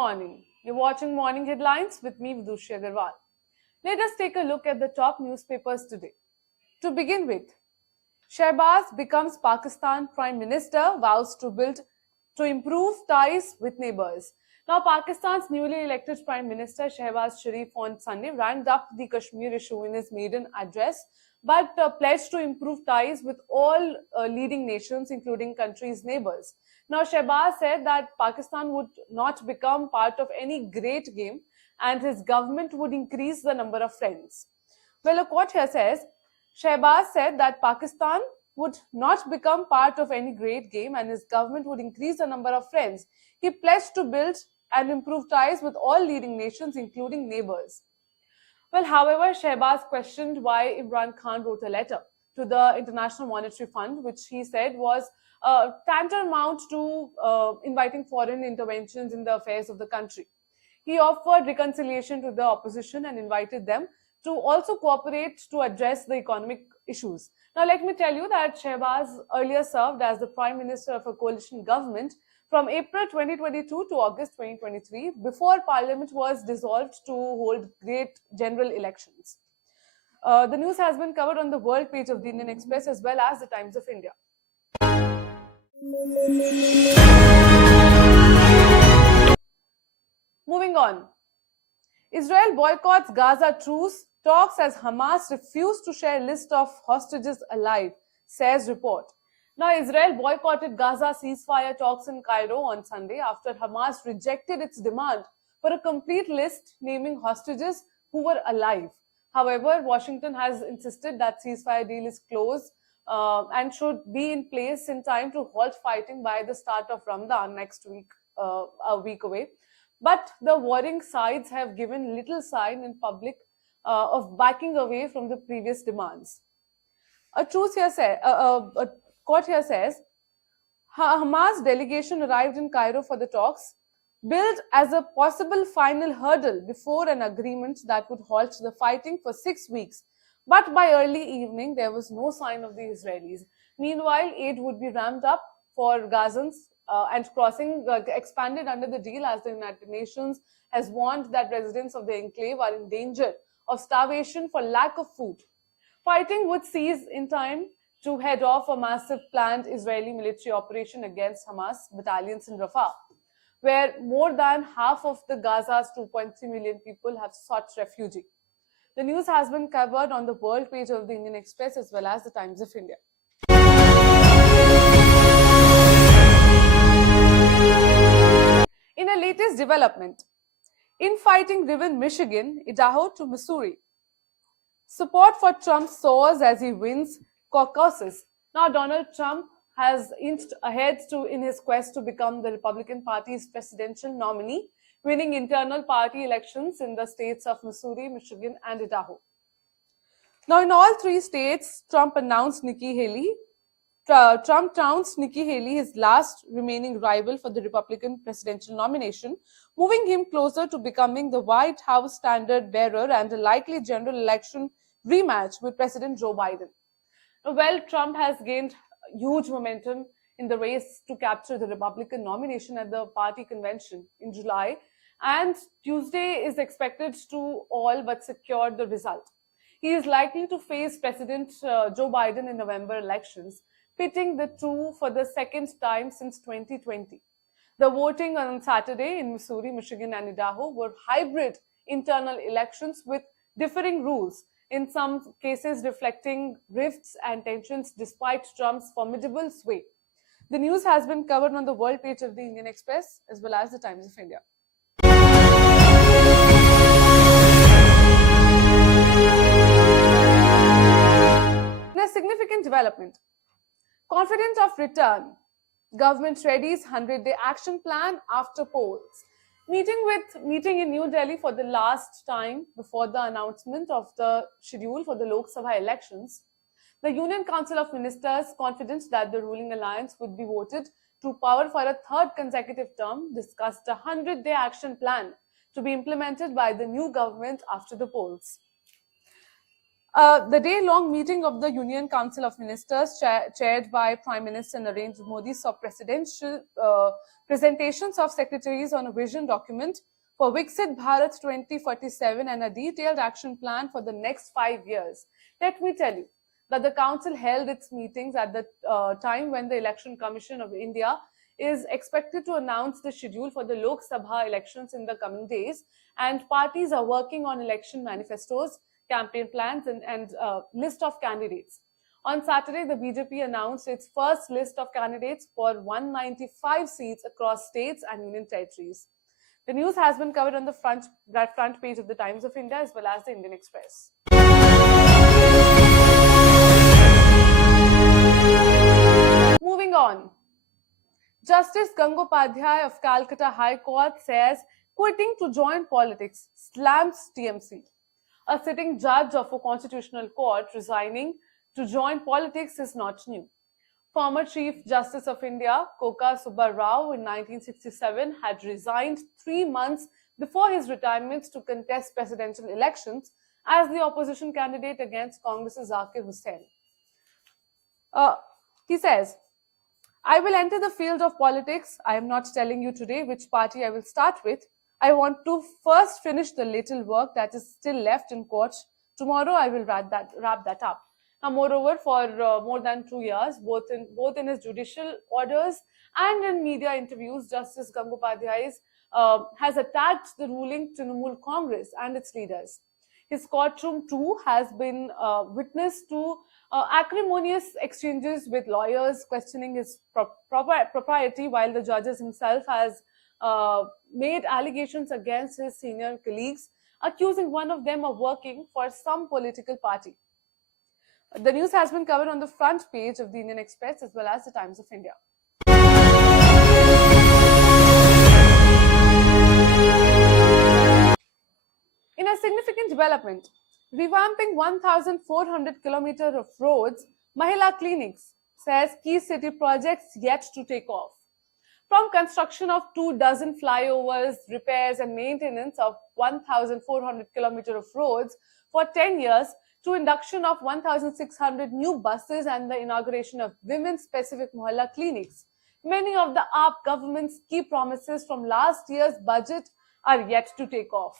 morning. You're watching Morning Headlines with me, Vidushi Agarwal. Let us take a look at the top newspapers today. To begin with, Shehbaz becomes Pakistan Prime Minister, vows to improve ties with neighbors. Now, Pakistan's newly elected Prime Minister Shehbaz Sharif on Sunday ranked up the Kashmir issue in his maiden address, but pledged to improve ties with all leading nations, including countries' neighbors. Now, Shehbaz said that Pakistan would not become part of any great game and his government would increase the number of friends. Well, a quote here says, Shehbaz said that Pakistan would not become part of any great game and his government would increase the number of friends. He pledged to build and improve ties with all leading nations, including neighbors. Well, however, Shehbaz questioned why Imran Khan wrote a letter to the International Monetary Fund, which he said was tantamount to inviting foreign interventions in the affairs of the country. He offered reconciliation to the opposition and invited them to also cooperate to address the economic issues. Now, let me tell you that Shehbaz earlier served as the Prime Minister of a coalition government from April 2022 to August 2023, before Parliament was dissolved to hold great general elections. The news has been covered on the world page of the Indian Express as well as the Times of India. Moving on. Israel boycotts Gaza truce talks as Hamas refused to share list of hostages alive, says report. Now, Israel boycotted Gaza ceasefire talks in Cairo on Sunday after Hamas rejected its demand for a complete list naming hostages who were alive. However, Washington has insisted that ceasefire deal is closed and should be in place in time to halt fighting by the start of Ramadan next week, a week away. But the warring sides have given little sign in public of backing away from the previous demands. A quote here says, Hamas delegation arrived in Cairo for the talks, billed as a possible final hurdle before an agreement that would halt the fighting for 6 weeks. But by early evening, there was no sign of the Israelis. Meanwhile, aid would be ramped up for Gazans and crossing expanded under the deal as the United Nations has warned that residents of the enclave are in danger of starvation for lack of food. Fighting would cease in time to head off a massive planned Israeli military operation against Hamas battalions in Rafah, where more than half of the Gaza's 2.3 million people have sought refuge. The news has been covered on the world page of the Indian Express as well as the Times of India. In a latest development, infighting riven Michigan, Idaho to Missouri. Support for Trump soars as he wins caucuses. Now, Donald Trump has inched ahead in his quest to become the Republican Party's presidential nominee, winning internal party elections in the states of Missouri, Michigan, and Idaho. Now, in all three states, Trump trounced Nikki Haley, his last remaining rival for the Republican presidential nomination, moving him closer to becoming the White House standard bearer and a likely general election rematch with President Joe Biden. Well, Trump has gained huge momentum in the race to capture the Republican nomination at the party convention in July, and Tuesday is expected to all but secure the result. He is likely to face President Joe Biden in November elections, pitting the two for the second time since 2020. The voting on Saturday in Missouri, Michigan, and Idaho were hybrid internal elections with differing rules, in some cases reflecting rifts and tensions despite Trump's formidable sway. The news has been covered on the world page of the Indian Express as well as the Times of India. In a significant development, confident of return, government readies 100-day action plan after polls. Meeting in New Delhi for the last time before the announcement of the schedule for the Lok Sabha elections, the Union Council of Ministers, confident that the ruling alliance would be voted to power for a third consecutive term, discussed a 100-day action plan to be implemented by the new government after the polls. The day-long meeting of the Union Council of Ministers, chaired by Prime Minister Narendra Modi, saw presidential presentations of secretaries on a vision document for Viksit Bharat 2047 and a detailed action plan for the next 5 years. Let me tell you that the council held its meetings at the time when the Election Commission of India is expected to announce the schedule for the Lok Sabha elections in the coming days, and parties are working on election manifestos, campaign plans, and list of candidates. On Saturday, the BJP announced its first list of candidates for 195 seats across states and union territories. The news has been covered on the front page of the Times of India as well as the Indian Express. Moving on. Justice Gangopadhyay of Calcutta High Court says quitting to join politics slams TMC. A sitting judge of a constitutional court resigning to join politics is not new. Former Chief Justice of India, Koka Subba Rao, in 1967 had resigned 3 months before his retirement to contest presidential elections as the opposition candidate against Congress's Zakir Hussain. He says, I will enter the field of politics. I am not telling you today which party I will start with. I want to first finish the little work that is still left in court. Tomorrow I will wrap that up. Now, moreover, for more than 2 years, both in his judicial orders and in media interviews, Justice Gangopadhyay has attacked the ruling Trinamool Congress and its leaders. His courtroom too has been witness to acrimonious exchanges with lawyers questioning his propriety, while the judges himself has made allegations against his senior colleagues, accusing one of them of working for some political party. The news has been covered on the front page of the Indian Express as well as the Times of India. In a significant development, revamping 1,400 kilometers of roads, Mahila Clinics says key city projects yet to take off. From construction of 24 flyovers, repairs and maintenance of 1,400 kilometers of roads for 10 years, to induction of 1,600 new buses and the inauguration of women-specific Mohalla clinics, many of the AAP government's key promises from last year's budget are yet to take off.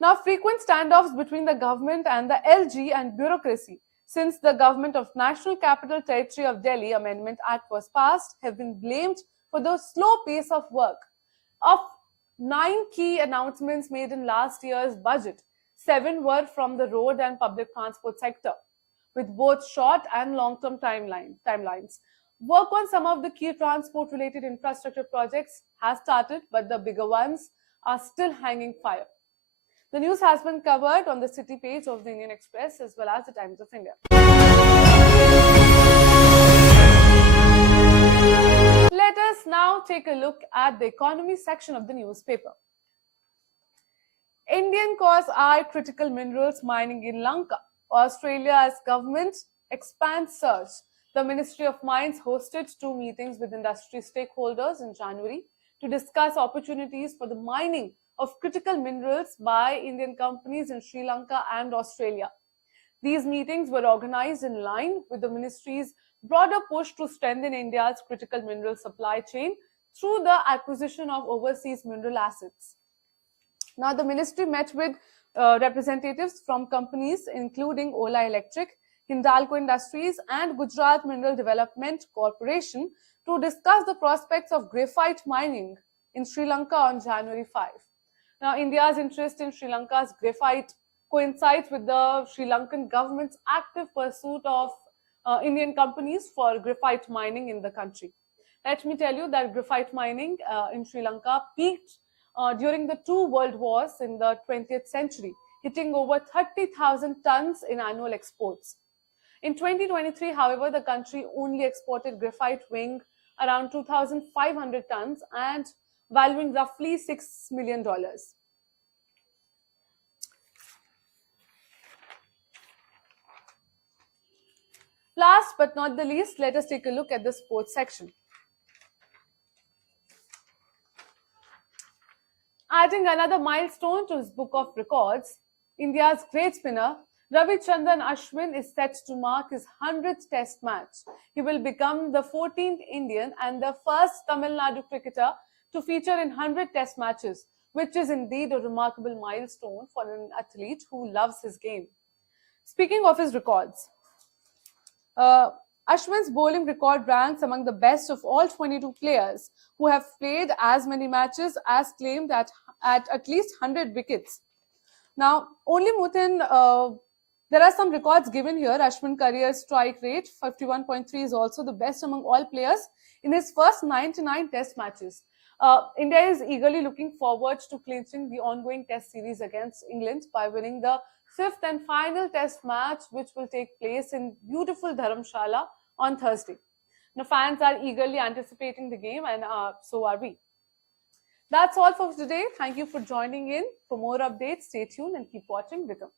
Now, frequent standoffs between the government and the LG and bureaucracy since the Government of National Capital Territory of Delhi Amendment Act was passed have been blamed for the slow pace of work. Of 9 key announcements made in last year's budget, 7 were from the road and public transport sector, with both short and long-term timelines. Work on some of the key transport-related infrastructure projects has started, but the bigger ones are still hanging fire. The news has been covered on the city page of the Indian Express as well as the Times of India. Let us now take a look at the economy section of the newspaper. Indian cause eye critical minerals mining in Lanka. Australia's government expands search. The Ministry of Mines hosted 2 meetings with industry stakeholders in January to discuss opportunities for the mining of critical minerals by Indian companies in Sri Lanka and Australia. These meetings were organized in line with the ministry's broader push to strengthen India's critical mineral supply chain through the acquisition of overseas mineral assets. Now, the ministry met with representatives from companies including Ola Electric, Hindalco Industries and Gujarat Mineral Development Corporation to discuss the prospects of graphite mining in Sri Lanka on January 5. Now, India's interest in Sri Lanka's graphite coincides with the Sri Lankan government's active pursuit of Indian companies for graphite mining in the country. Let me tell you that graphite mining in Sri Lanka peaked during the 2 world wars in the 20th century, hitting over 30,000 tons in annual exports. In 2023, however, the country only exported graphite weighing around 2,500 tons and valuing roughly $6 million. Last but not the least, let us take a look at the sports section. Adding another milestone to his book of records, India's great spinner Ravichandran Ashwin is set to mark his 100th Test match. He will become the 14th Indian and the first Tamil Nadu cricketer to feature in 100 Test matches, which is indeed a remarkable milestone for an athlete who loves his game. Speaking of his records, uh, Ashwin's bowling record ranks among the best of all 22 players who have played as many matches as claimed at least 100 wickets. Now, only Muthin, there are some records given here. Ashwin career strike rate 51.3 is also the best among all players in his first 99 Test matches. India is eagerly looking forward to clinching the ongoing Test series against England by winning the fifth and final Test match, which will take place in beautiful Dharamshala on Thursday. Now, fans are eagerly anticipating the game, and so are we. That's all for today. Thank you for joining in. For more updates, stay tuned and keep watching Ritam.